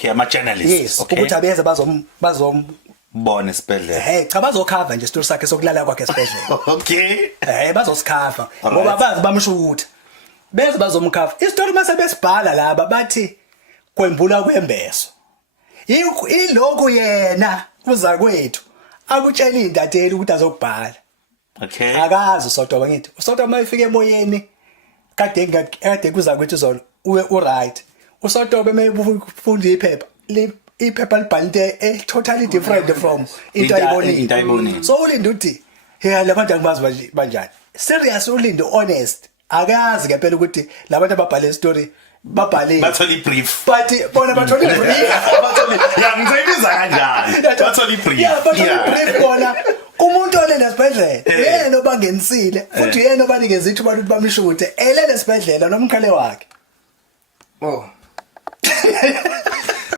Okay, ama-journalists. Yes, okay. ukuthi abeze bazom Bona esibhedlela. cha bazokhava nje isitori sakhe sokulala kwakhe esibhedlela. Okay. Bazosikhava ngoba bazi bamshutha. Beze bazomkhava. Isitori mase besibhala laba bathi kwembula kwembeso. Ilokhu yena uza kwethu akutshela indateli ukuthi azokubhala. Okay. Akazi uSotoba ngithi. USotoba mayifika emoyeni kade kuza kwethu izolo right. USotoba mayifunda iphepha libhalite totally different from into ayibonile. So ulinda uthi labantu angibazi banjani. Serious ulinda honest. Akazi ngempela ukuthi labantu ababhale istory babhale bathola ibrief but bona bathola ibrief ngizoyibiza kanjani bathola ibrief bathola ibrief bona umuntu olele esibhedlela yena obangenisile futhi yena obanikeza ithuba ukuthi bamshuthe elele esibhedlela nomkhale wakhe